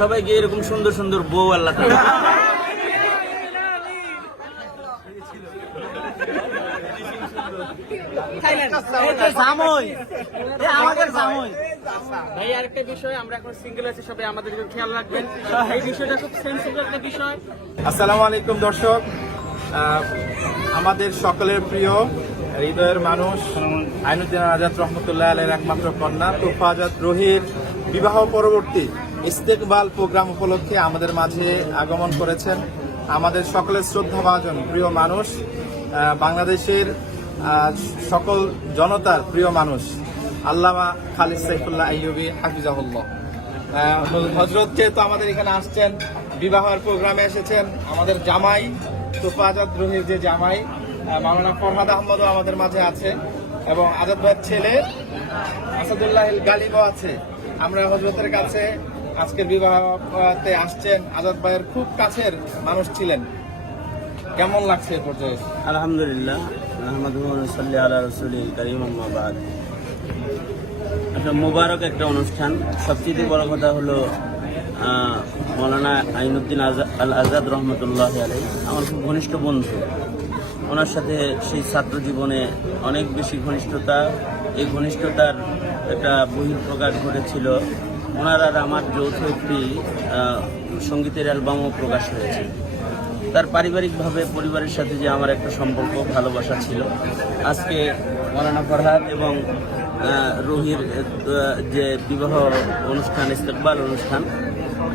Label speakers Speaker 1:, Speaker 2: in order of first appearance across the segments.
Speaker 1: সবাইকে এরকম সুন্দর সুন্দর বউ আল্লাহ তাআলা
Speaker 2: ভাই আরেকটা বিষয় আমরা এখন সিঙ্গেল আছি সবাই আমাদের একটু খেয়াল রাখবেন। এই বিষয়টা খুব সেন্সিটিভ একটা বিষয়।
Speaker 3: আসসালামু আলাইকুম দর্শক। আহ, আমাদের সকলের প্রিয় হৃদয়ের মানুষ আইনুদ্দিন আজাদ রহমতুল্লাহ আলের একমাত্র কন্যা তোফা আজাদ রহির বিবাহ পরবর্তী। ইস্তেকবাল প্রোগ্রাম উপলক্ষে আমাদের মাঝে আগমন করেছেন আমাদের সকলের শ্রদ্ধাভাজন প্রিয় মানুষ বাংলাদেশের সকল জনতার প্রিয় মানুষ, আল্লামা খালিদ সাইফুল্লাহ আইয়ুবী, হাফিজাহুল্লাহ। হজরত যেহেতু আমাদের এখানে আসছেন, বিবাহের প্রোগ্রামে এসেছেন, আমাদের জামাই তোফা আজাদ রহির যে জামাই মাওলানা ফরহাদ আহমদও আমাদের মাঝে আছে, এবং আজাদ ভাইয়ের ছেলে আসাদুল্লাহ গালিবও আছে। আমরা হজরতের কাছে আজকের বিবাহতে আসছেন আজাদ ভাইয়ের খুব কাছের মানুষ ছিলেন। কেমন লাগছে এ পর্যায়ে?
Speaker 1: আলহামদুলিল্লাহ আলা একটা মোবারক একটা অনুষ্ঠান। সবচেয়ে বড় কথা হলো মৌলানা আইনুদ্দিন আল আজাদ রহমতুল্লাহ আলাই আমার খুব ঘনিষ্ঠ বন্ধু। ওনার সাথে সেই ছাত্র জীবনে অনেক বেশি ঘনিষ্ঠতা। এই ঘনিষ্ঠতার একটা বহিঃপ্রকাশ ঘটেছিল। ওনার আর আমার যৌথ একটি সঙ্গীতের অ্যালবামও প্রকাশ হয়েছে। তার পারিবারিকভাবে পরিবারের সাথে যে আমার একটা সম্পর্ক, ভালোবাসা ছিল। আজকে মৌলানা ফরহাদ এবং রোহির যে বিবাহ অনুষ্ঠান, ইস্তেকবাল অনুষ্ঠান,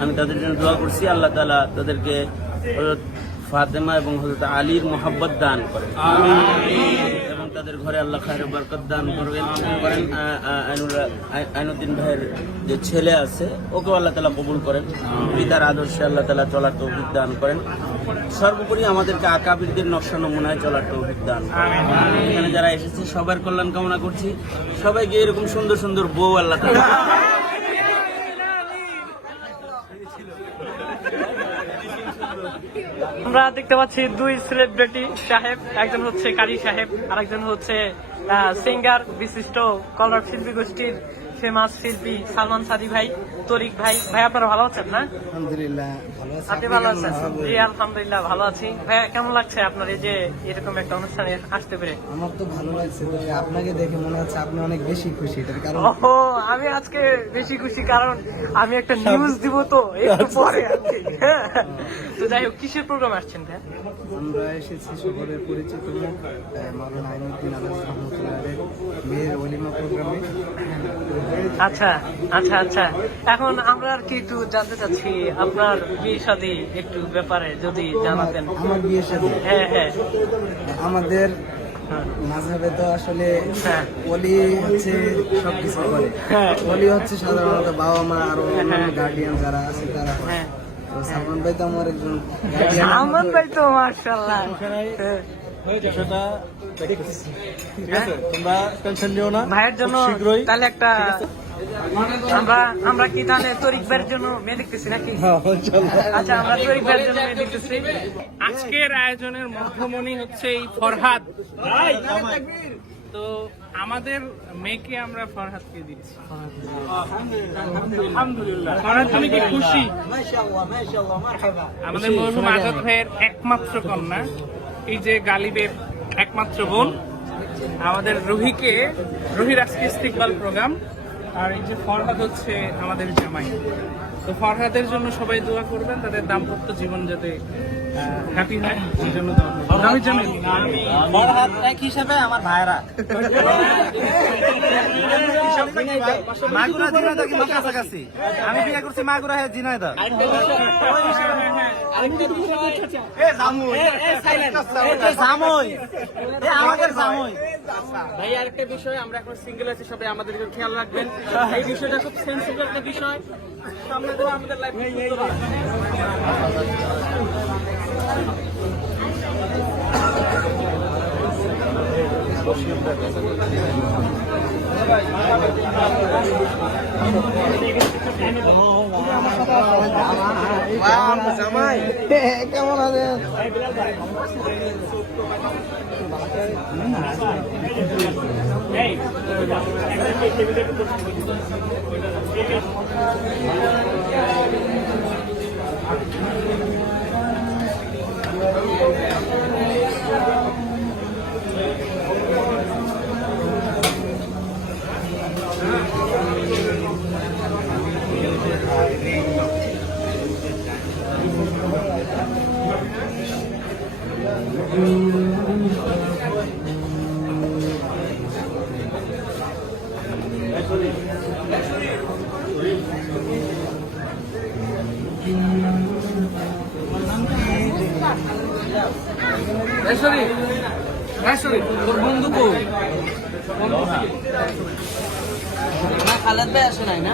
Speaker 1: আমি তাদের জন্য দোয়া করছি। আল্লাহ তালা তাদেরকে ফাতেমা এবং হজরত আলীর মোহাব্বত দান করেন। এবং তাদের ঘরে আল্লাহ খায়ের বরকত দান করবেন করেন আইনুদ্দিন ভাইয়ের যে ছেলে আছে ওকে আল্লাহ তালা কবুল করেন। পিতার আদর্শে আল্লাহ তালা চলার তৌফিক দান করেন। সর্বোপরি আমাদেরকে আকাবিরদের নকশা নমুনায় চলার তৌফিক দান এখানে যারা এসেছে সবার কল্যাণ কামনা করছি। সবাইকে এরকম সুন্দর সুন্দর বউ আল্লাহ তালা।
Speaker 2: আমরা দেখতে পাচ্ছি দুই সেলিব্রিটি সাহেব, একজন হচ্ছে কারি সাহেব আর একজন হচ্ছে সিঙ্গার বিশিষ্ট কলার শিল্পী গোষ্ঠীর ফেমাস শিল্পী সালমান সাদি ভাই। তরিক ভাই ভাই আপনারা ভালো আছেন না?
Speaker 4: আলহামদুলিল্লাহ ভালো আছি।
Speaker 2: আপনি ভালো আছেন? জি আলহামদুলিল্লাহ ভালো আছি। ভাই কেমন লাগছে আপনার এই যে এরকম একটা অনুষ্ঠানে আসতে পেরে?
Speaker 4: আমার তো ভালো লাগছে তবে আপনাকে দেখে মনে হচ্ছে আপনি অনেক বেশি খুশি এটার কারণ
Speaker 2: ও আমি আজকে বেশি খুশি কারণ আমি একটা নিউজ দিব তো একটু পরে আর হ্যাঁ। তো যাই হোক কিসের প্রোগ্রাম আসছেন ভাই
Speaker 4: আমরা এসেছি সকলের পরিচিত মুখ মাওলানা আইনুদ্দিন আলাস রহমতুল্লাহের বিয়ের অলিমা প্রোগ্রামে
Speaker 2: আচ্ছা আচ্ছা আচ্ছা। এখন আমরা আর কি একটু জানতে চাচ্ছি আপনার বিয়ে শাদী একটু ব্যাপারে যদি জানাতেন।
Speaker 4: আমার বিয়ের সাথে
Speaker 2: হ্যাঁ হ্যাঁ।
Speaker 4: আমাদের
Speaker 2: হ্যাঁ।
Speaker 4: মাঝাবে তো আসলে
Speaker 2: হ্যাঁ।
Speaker 4: অলি হচ্ছে সবকিছু করে।
Speaker 2: হ্যাঁ।
Speaker 4: অলি হচ্ছে সাধারণত বাবা মা
Speaker 2: আরও।
Speaker 4: গার্ডিয়ান যারা আছে তারা তো সালমান ভাই তো আমার একজন
Speaker 2: আমার। ভাই তো মার্শাল্লাহ হ্যাঁ। ভাইয়ের জন্য তাহলে একটা আমরা আমরা কি তাহলে তরিক ভাইয়ের জন্য মেয়ে দেখতেছি নাকি? আচ্ছা আমরা তরিক ভাইয়ের জন্য মেয়ে দেখতেছি। আজকের আয়োজনের মধ্যমণি হচ্ছে এই ফরহাদ। তো আমাদের মেয়েকে আমরা ফরহাদকে দিচ্ছি। ফরহাদ তুমি কি খুশি? আমাদের মরহুম আজাদ ভাইয়ের একমাত্র কন্যা। এই যে গালিবের একমাত্র বোন। আমাদের রুহিকে রুহির আজকে ইস্তিকবাল প্রোগ্রাম। আর এই যে ফরহাদ হচ্ছে আমাদের জামাই। তো ফরহাদের জন্য সবাই দোয়া করবেন, তাদের দাম্পত্য জীবন যাতে হ্যাপি হয় সেই জন্য দোয়া করবেন। আমি জানি।
Speaker 1: এক হিসাবে আমার ভাইরা মাগুরা ঝিনাইদা কিন্তু কাছাকাছি? আমি বিয়ে করছি মাগুরা হ্যাঁ ঝিনাইদা জামই। এ আমাদের জামই।
Speaker 2: ভাই আরেকটা বিষয় আমরা এখন সিঙ্গেল আছি সবাই আমাদের একটু খেয়াল রাখবেন। এই বিষয়টা খুব সেন্সিটিভ একটা বিষয়। সামনে আমাদের লাইফ
Speaker 4: কেমন আছেন
Speaker 2: রাজশাহী রাজশাহী তোর বন্ধু কই?
Speaker 5: না খালেদ ভাই আসে নাই না?